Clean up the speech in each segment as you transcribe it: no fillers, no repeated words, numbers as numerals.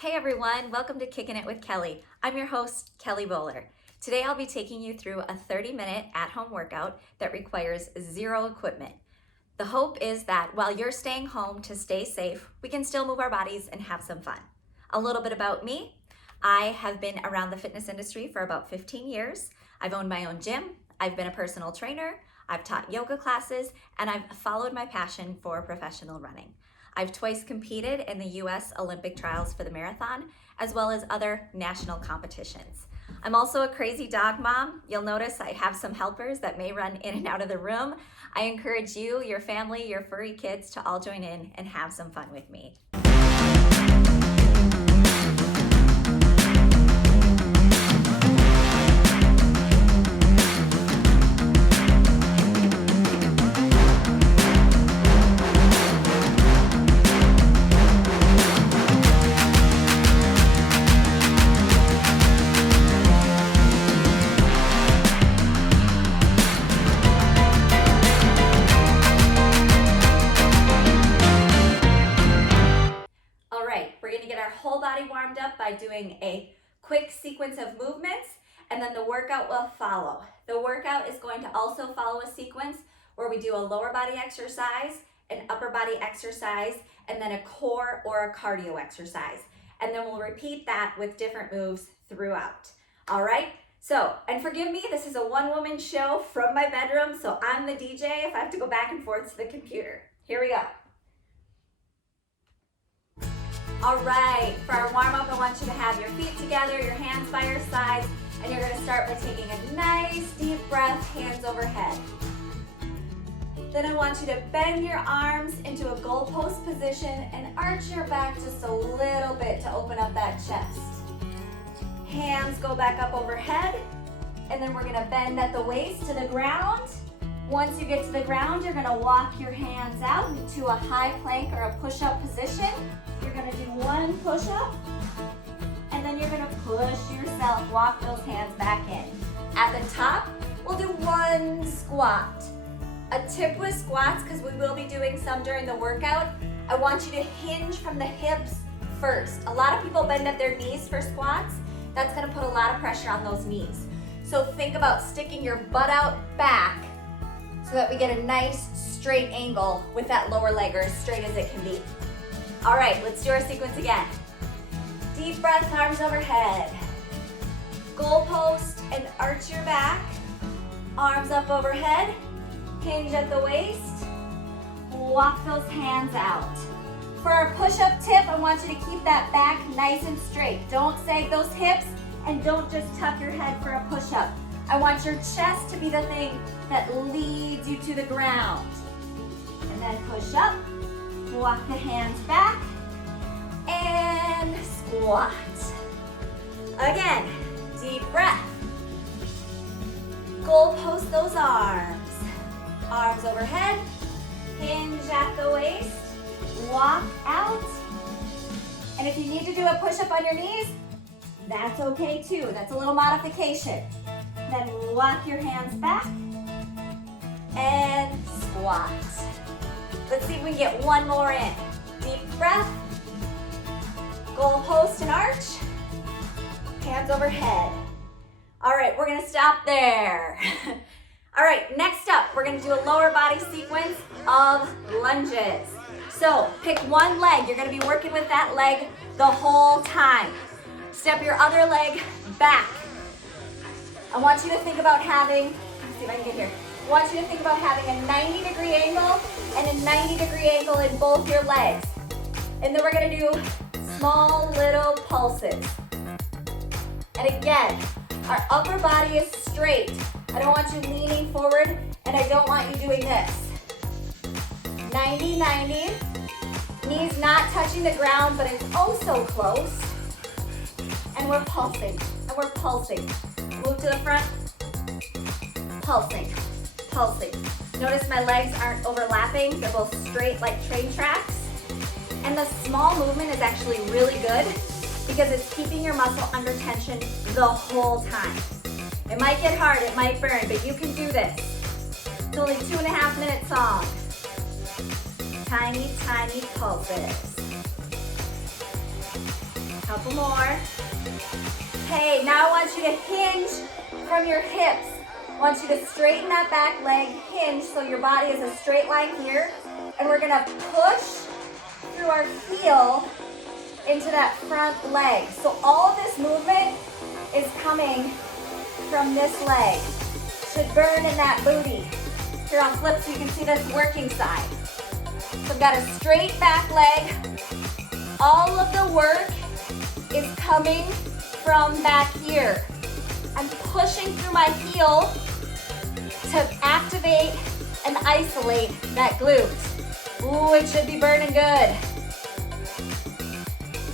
Hey everyone, welcome to Kickin' It with Kelly. I'm your host, Kelly Bowler. Today I'll be taking you through a 30-minute at-home workout that requires zero equipment. The hope is that while you're staying home to stay safe, we can still move our bodies and have some fun. A little bit about me. I have been around the fitness industry for about 15 years. I've owned my own gym, I've been a personal trainer, I've taught yoga classes, and I've followed my passion for professional running. I've twice competed in the US Olympic trials for the marathon, as well as other national competitions. I'm also a crazy dog mom. You'll notice I have some helpers that may run in and out of the room. I encourage you, your family, your furry kids to all join in and have some fun with me. Whole body warmed up by doing a quick sequence of movements, and then the workout will follow. The workout is going to also follow a sequence where we do a lower body exercise, an upper body exercise, and then a core or a cardio exercise. And then we'll repeat that with different moves throughout. All right? So, and forgive me, this is a one-woman show from my bedroom, so I'm the DJ if I have to go back and forth to the computer. Here we go. All right, for our warm-up, I want you to have your feet together, your hands by your sides, and you're gonna start by taking a nice deep breath, hands overhead. Then I want you to bend your arms into a goalpost position and arch your back just a little bit to open up that chest. Hands go back up overhead, and then we're gonna bend at the waist to the ground. Once you get to the ground, you're gonna walk your hands out into a high plank or a push-up position. You're gonna do one push-up, and then you're gonna push yourself, walk those hands back in. At the top, we'll do one squat. A tip with squats, because we will be doing some during the workout, I want you to hinge from the hips first. A lot of people bend at their knees for squats. That's gonna put a lot of pressure on those knees. So think about sticking your butt out back so that we get a nice straight angle with that lower leg, or as straight as it can be. All right, let's do our sequence again. Deep breath, arms overhead. Goalpost and arch your back. Arms up overhead. Hinge at the waist. Walk those hands out. For our push-up tip, I want you to keep that back nice and straight. Don't sag those hips, and don't just tuck your head for a push-up. I want your chest to be the thing that leads you to the ground. And then push up. Walk the hands back, and squat. Again, deep breath. Goalpost those arms. Arms overhead, hinge at the waist, walk out. And if you need to do a push-up on your knees, that's okay too. That's a little modification. Then walk your hands back, and squat. Let's see if we can get one more in. Deep breath. Goalpost and arch. Hands overhead. All right, we're gonna stop there. All right, next up, we're gonna do a lower body sequence of lunges. So pick one leg. You're gonna be working with that leg the whole time. Step your other leg back. I want you to think about having, let's see if I can get here. I want you to think about having a 90-degree angle and a 90-degree angle in both your legs. And then we're gonna do small little pulses. And again, our upper body is straight. I don't want you leaning forward, and I don't want you doing this. 90-90, knees not touching the ground, but it's oh so close. And we're pulsing, and we're pulsing. Move to the front, pulsing. Pulsing. Notice my legs aren't overlapping. They're both straight like train tracks. And the small movement is actually really good because it's keeping your muscle under tension the whole time. It might get hard, it might burn, but you can do this. It's only 2.5 minutes long. Tiny, tiny pulses. Couple more. Okay, now I want you to hinge from your hips. I want you to straighten that back leg, hinge so your body is a straight line here. And we're gonna push through our heel into that front leg. So all of this movement is coming from this leg. Should burn in that booty. Here, I'll flip so you can see this working side. So I've got a straight back leg. All of the work is coming from back here. I'm pushing through my heel to activate and isolate that glute. Ooh, it should be burning good.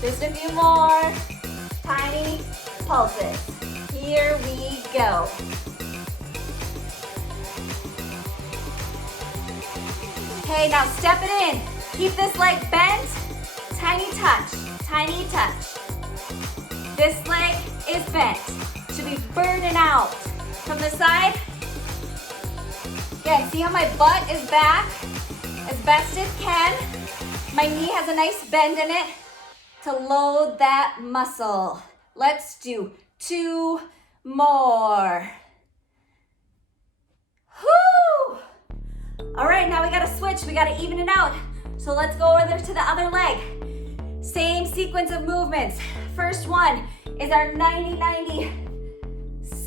Just a few more tiny pulses. Here we go. Okay, now step it in. Keep this leg bent. Tiny touch, tiny touch. This leg is bent. Should be burning out. From the side. Again, see how my butt is back as best it can. My knee has a nice bend in it to load that muscle. Let's do 2 more. Whoo! All right, now we gotta switch. We gotta even it out. So let's go over to the other leg. Same sequence of movements. First one is our 90-90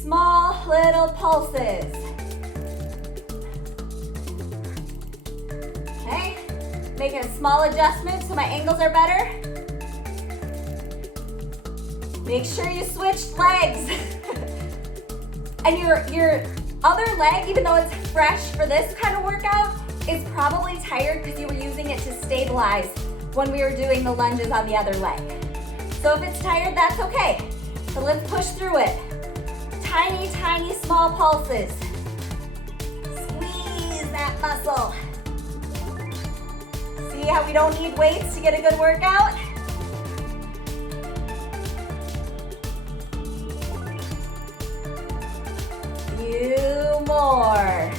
small little pulses. Okay, making a small adjustment so my angles are better. Make sure you switch legs. And your other leg, even though it's fresh for this kind of workout, is probably tired because you were using it to stabilize when we were doing the lunges on the other leg. So if it's tired, that's okay. So let's push through it. Tiny, tiny, small pulses. Squeeze that muscle. See how we don't need weights to get a good workout? Few more.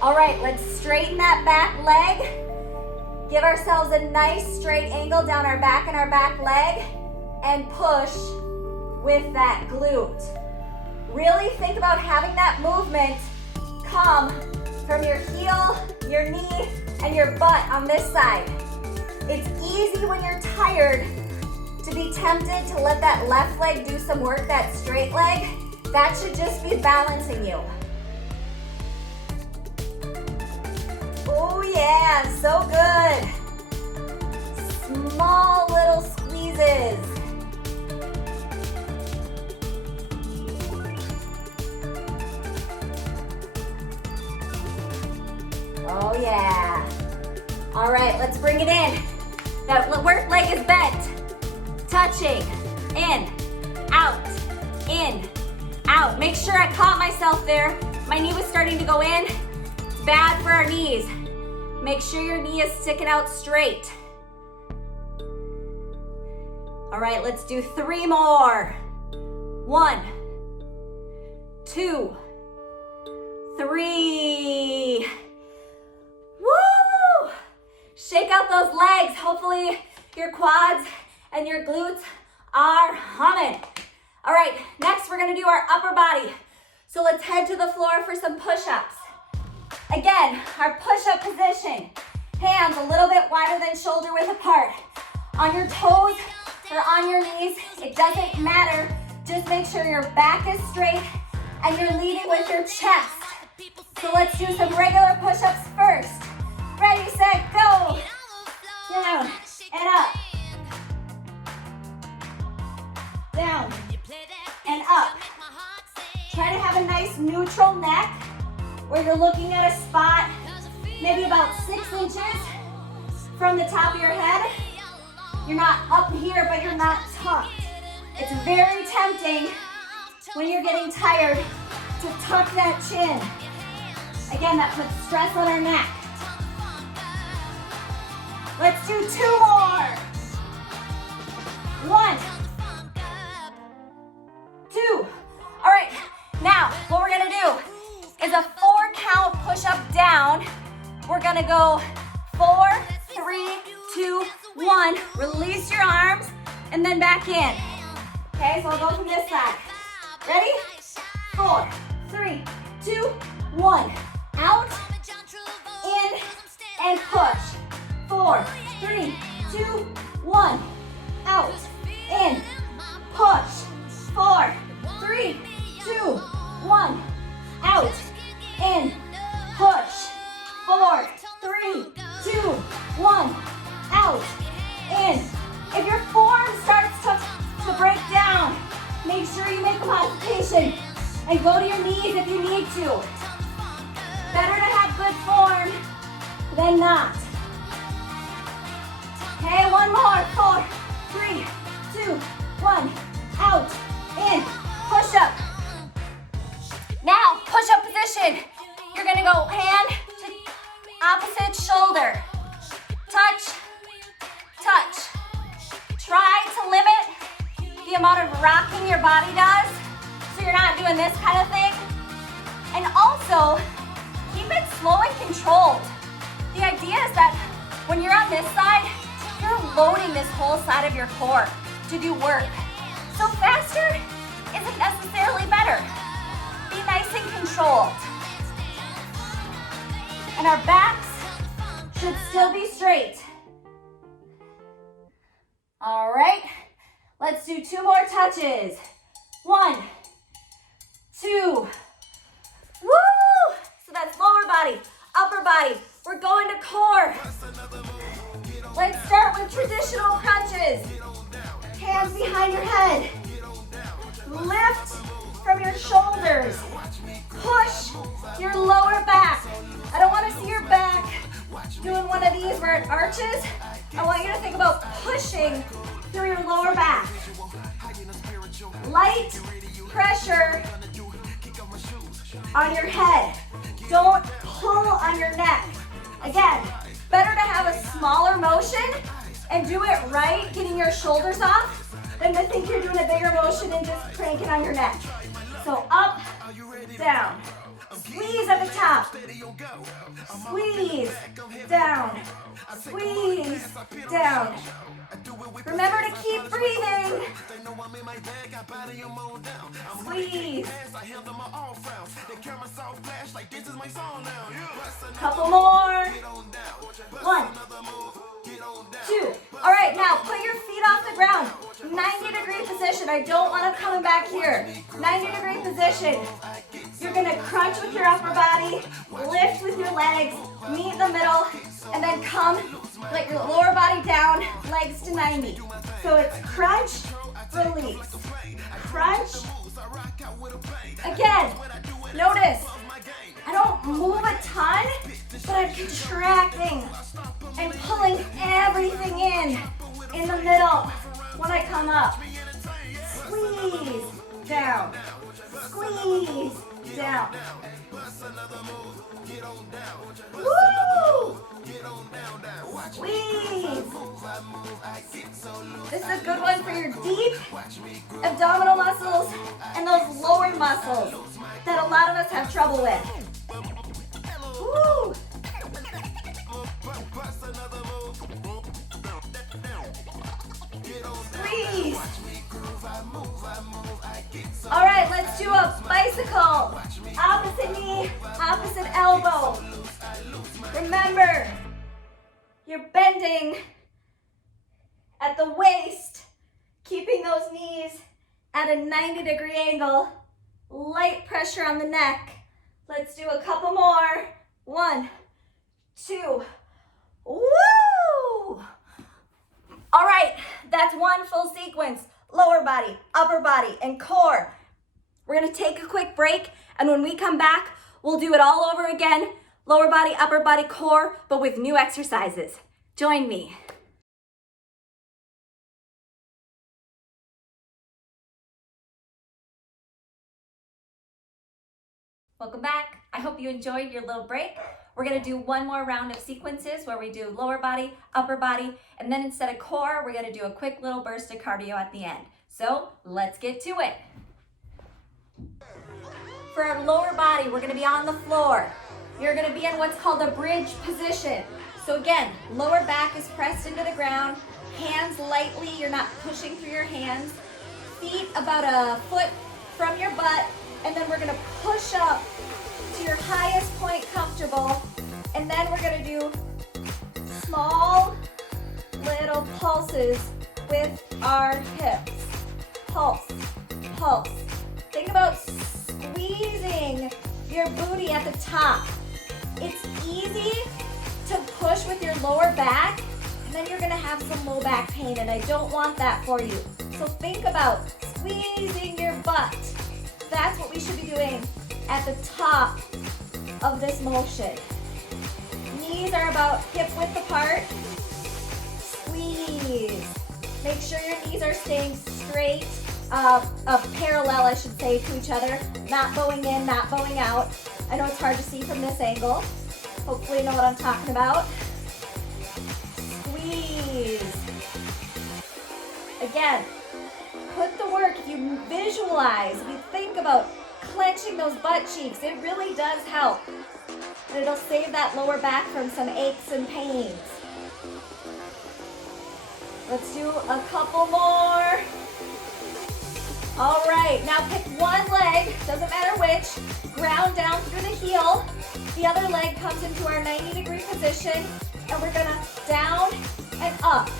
All right, let's straighten that back leg. Give ourselves a nice straight angle down our back and our back leg and push with that glute. Really think about having that movement come from your heel, your knee, and your butt on this side. It's easy when you're tired to be tempted to let that left leg do some work, that straight leg. That should just be balancing you. Oh yeah, so good. Small little squeezes. Oh yeah. All right, let's bring it in. That work leg is bent. Touching, in, out, in, out. Make sure I caught myself there. My knee was starting to go in. It's bad for our knees. Make sure your knee is sticking out straight. All right, let's do 3 more. 1, 2, 3. Woo! Shake out those legs. Hopefully your quads and your glutes are humming. All right, next we're gonna do our upper body. So let's head to the floor for some push-ups. Again, our push-up position. Hands a little bit wider than shoulder width apart. On your toes or on your knees, it doesn't matter. Just make sure your back is straight and you're leading with your chest. So let's do some regular push-ups first. Ready, set, go. Down and up. Down and up. Try to have a nice neutral neck where you're looking at a spot maybe about 6 inches from the top of your head. You're not up here, but you're not tucked. It's very tempting when you're getting tired to tuck that chin. Again, that puts stress on our neck. Let's do 2 more. 1, 2. All right, now what we're gonna do is a 4-count push-up down. We're gonna go 4, 3, 2, 1. 1. Release your arms and then back in. Okay, so I'll go from this side. Ready? 4, 3, 2, 1. Out, in, and push. 4, 3, 2, 1. Out, in, push. 4, 3, 2, 1. Out, in, push. 4, 3, 2, 1. Out, in. If your form starts to break down, make sure you make a modification and go to your knees if you need to. Better to have good form than not. Okay, one more. 4, 3, 2, 1. Out, in, push up. Now, push up position. You're gonna go hand to opposite shoulder. Touch, touch. Try to limit the amount of rocking your body does, so you're not doing this kind of thing. And also, keep it slow and controlled. The idea is that when you're on this side, you're loading this whole side of your core to do work. So faster isn't necessarily better. Be nice and controlled. And our backs should still be straight. All right, let's do 2 more touches. 1, 2. Woo! So that's lower body, upper body. We're going to core. Let's start with traditional crunches. Hands behind your head. Lift from your shoulders. Push your lower back. I don't want to see your back doing one of these where it arches. I want you to think about pushing through your lower back. Light pressure on your head. Don't pull on your neck. Again, better to have a smaller motion and do it right, getting your shoulders off, than to think you're doing a bigger motion and just cranking on your neck. So up, down. Squeeze at the top. Squeeze, down. Squeeze, down. Remember to keep breathing. Squeeze. Couple more. 1, 2. All right, now put your feet off the ground. 90-degree position. I don't want them coming back here. 90-degree position. You're gonna crunch with your upper body, lift with your legs, meet in the middle, and then come, let your lower body down, legs to 90. So it's crunch, release. Crunch. Again, notice, I don't move a ton, but I'm contracting and pulling everything in the middle when I come up. Squeeze, down. Squeeze, down. Woo! Squeeze. This is a good one for your deep abdominal muscles and those lower muscles that a lot of us have trouble with. Woo! Squeeze. All right, let's do a bicycle. Opposite knee, opposite elbow. Remember, you're bending at the waist, keeping those knees at a 90-degree angle. Light pressure on the neck. Let's do a couple more. 1, 2. Woo! All right, that's one full sequence. Lower body, upper body, and core. We're gonna take a quick break, and when we come back, we'll do it all over again. Lower body, upper body, core, but with new exercises. Join me. Welcome back. I hope you enjoyed your little break. We're gonna do one more round of sequences where we do lower body, upper body, and then instead of core, we're gonna do a quick little burst of cardio at the end. So let's get to it. For our lower body, we're gonna be on the floor. You're gonna be in what's called a bridge position. So again, lower back is pressed into the ground, Hands lightly, you're not pushing through your hands. Feet about a foot from your butt, and then we're gonna push up to your highest point comfortable, and then we're gonna do small little pulses with our hips. Pulse, pulse. Think about squeezing your booty at the top. It's easy to push with your lower back, and then you're gonna have some low back pain, and I don't want that for you. So think about squeezing your butt. That's what we should be doing at the top of this motion. Knees are about hip width apart. Squeeze. Make sure your knees are staying straight, parallel, I should say, to each other. Not bowing in, not bowing out. I know it's hard to see from this angle. Hopefully you know what I'm talking about. Squeeze. Again, put the work. If you visualize, if you think about clenching those butt cheeks, it really does help. And it'll save that lower back from some aches and pains. Let's do a couple more. All right, now pick one leg, doesn't matter which, ground down through the heel. The other leg comes into our 90-degree position, and we're gonna down and up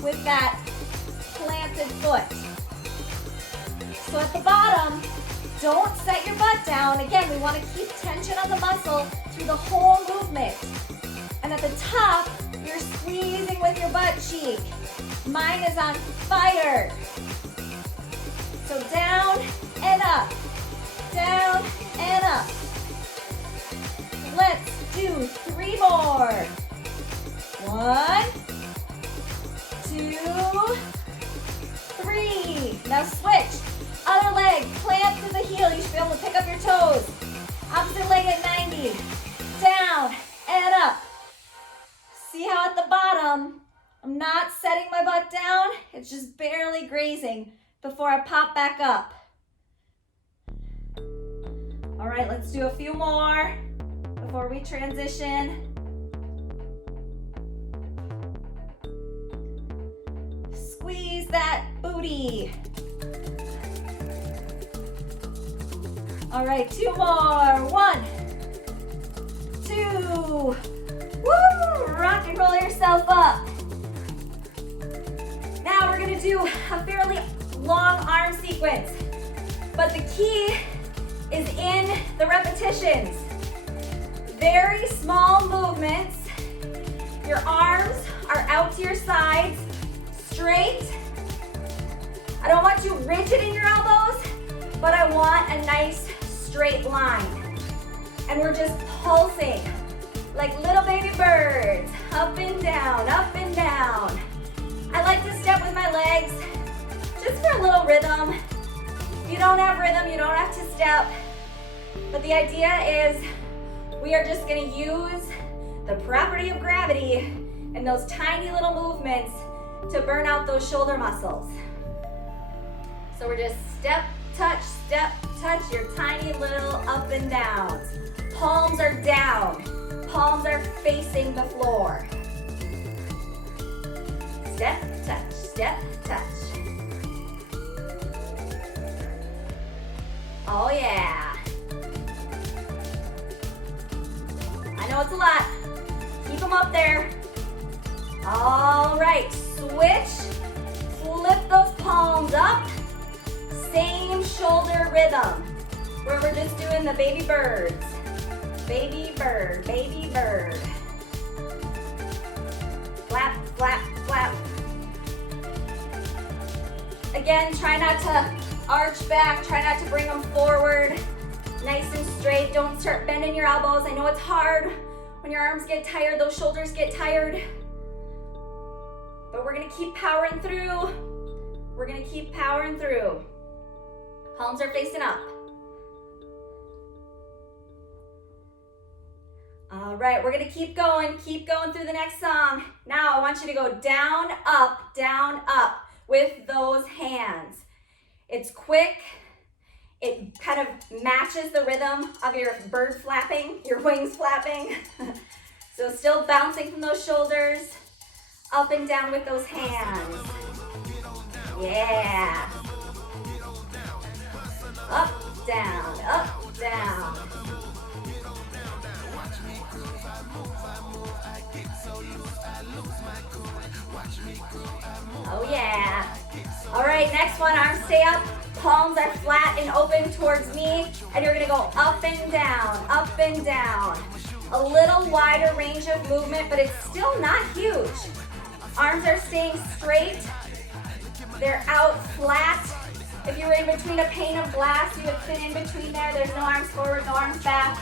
with that planted foot. So at the bottom, don't set your butt down. Again, we wanna keep tension on the muscle through the whole movement. And at the top, you're squeezing with your butt cheek. Mine is on fire. So down and up, down and up. Let's do 3 more. 1, 2, 3. Now switch. Other leg, plant to the heel. You should be able to pick up your toes. Opposite leg at 90. Down and up. See how at the bottom, I'm not setting my butt down. It's just barely grazing before I pop back up. All right, let's do a few more before we transition. Squeeze that booty. All right, 2 more. 1, 2. Woo! Rock and roll yourself up. Now we're gonna do a fairly long arm sequence, but the key is in the repetitions. Very small movements. Your arms are out to your sides, straight. I don't want you rigid in your elbows, but I want a nice straight line. And we're just pulsing like little baby birds, up and down, up and down. I like to step with my legs just for a little rhythm. If you don't have rhythm, you don't have to step. But the idea is we are just gonna use the property of gravity and those tiny little movements to burn out those shoulder muscles. So we're just step, touch, your tiny little up and downs. Palms are down, palms are facing the floor. Step, touch, step, touch. Oh yeah. I know it's a lot. Keep them up there. All right, switch. Flip those palms up. Same shoulder rhythm, where we're just doing the baby birds. Baby bird, baby bird. Flap, flap, flap. Again, try not to arch back, try not to bring them forward. Nice and straight, don't start bending your elbows. I know it's hard when your arms get tired, those shoulders get tired. But we're gonna keep powering through. We're gonna keep powering through. Palms are facing up. All right, we're gonna keep going through the next song. Now I want you to go down, up with those hands. It's quick. It kind of matches the rhythm of your bird flapping, your wings flapping. So still bouncing from those shoulders. Up and down with those hands. Yeah. Up, down, up, down. Oh yeah. All right, next one, arms stay up. Palms are flat and open towards me. And you're gonna go up and down, up and down. A little wider range of movement, but it's still not huge. Arms are staying straight. They're out flat. If you were in between a pane of glass, you would fit in between there. There's no arms forward, no arms back.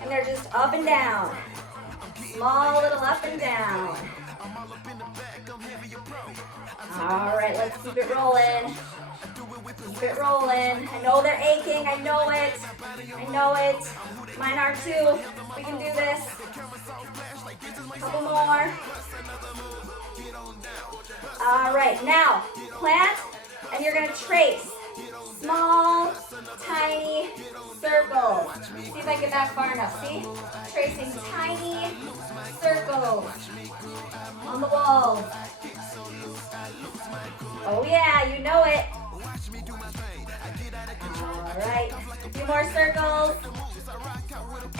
And they're just up and down. Small little up and down. All right, let's keep it rolling. Keep it rolling. I know they're aching. I know it. I know it. Mine are too. We can do this. Couple more. All right, now plant, and you're gonna trace small, tiny circles. See if I get back far enough. See? Tracing tiny circles on the wall. Oh yeah, you know it. All right, a few more circles.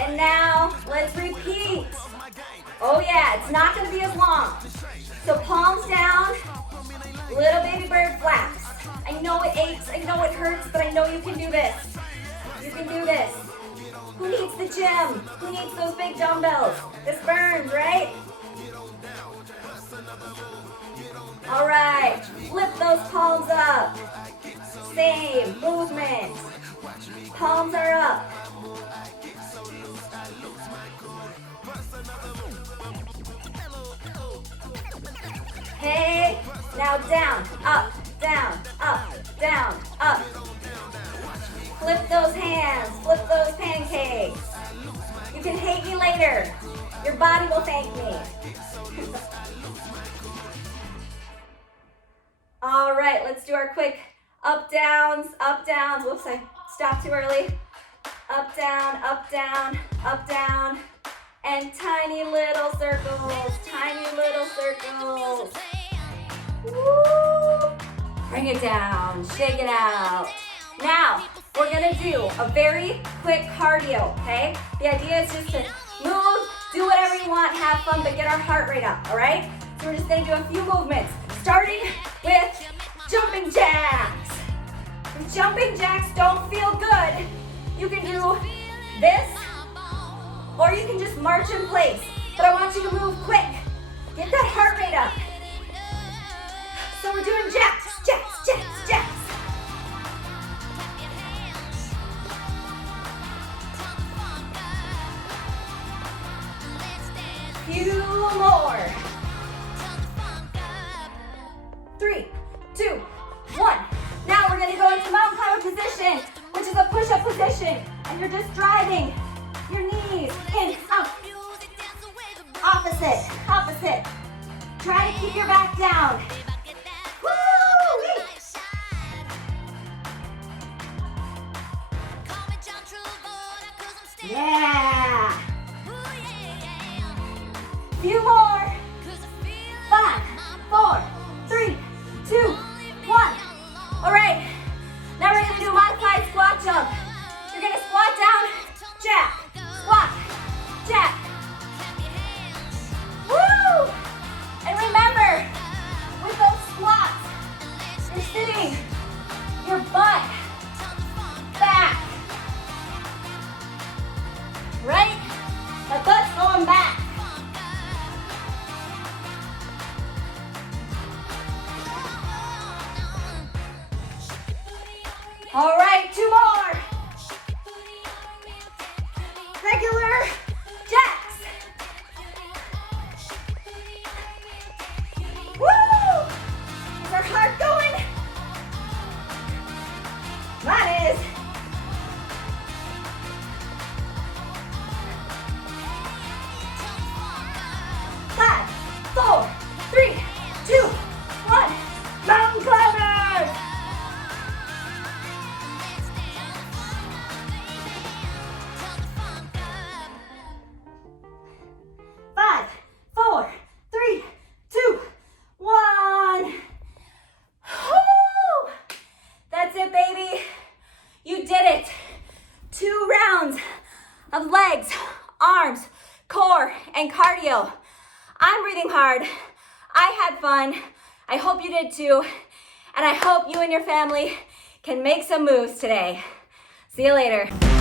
And now let's repeat. Oh yeah, it's not gonna be as long. So palms down, little baby bird flaps. I know it aches, I know it hurts, but I know you can do this. You can do this. Who needs the gym? Who needs those big dumbbells? This burns, right? All right, flip those palms up. Same movement. Palms are up. Hey, now down, up, down, up, down, up. Flip those hands, flip those pancakes. You can hate me later. Your body will thank me. All right, let's do our quick up downs, up downs. Whoops, I stopped too early. Up, down, up, down, up, down. And tiny little circles, tiny little circles. Woo! Bring it down, shake it out. Now, we're gonna do a very quick cardio, okay? The idea is just to move, do whatever you want, have fun, but get our heart rate up, all right? So we're just gonna do a few movements, starting with jumping jacks. If jumping jacks don't feel good, you can do this, or you can just march in place. But I want you to move quick. Get that heart rate up. So we're doing jacks, jacks, jacks, jacks. Few more. 3, 2, 1. Now we're gonna go into mountain climber position, which is a push-up position. And you're just driving your knees in, out. Opposite, opposite. Try to keep your back down. Woo-wee. Yeah. Few more. 5, 4, 3, 2, 1. All right. Now we're gonna do a modified squat jump. You're gonna squat down, jack, squat, jack. Woo! And remember, with those squats, you're sitting your butt back. Right? My butt's going back. All right, 2 more. Regular jacks. Woo! Is our heart going? Mine is. Five, 4, 3, 2, 1. Mountain climbers. cardio. I'm breathing hard. I had fun. I hope you did too. And I hope you and your family can make some moves today. See you later.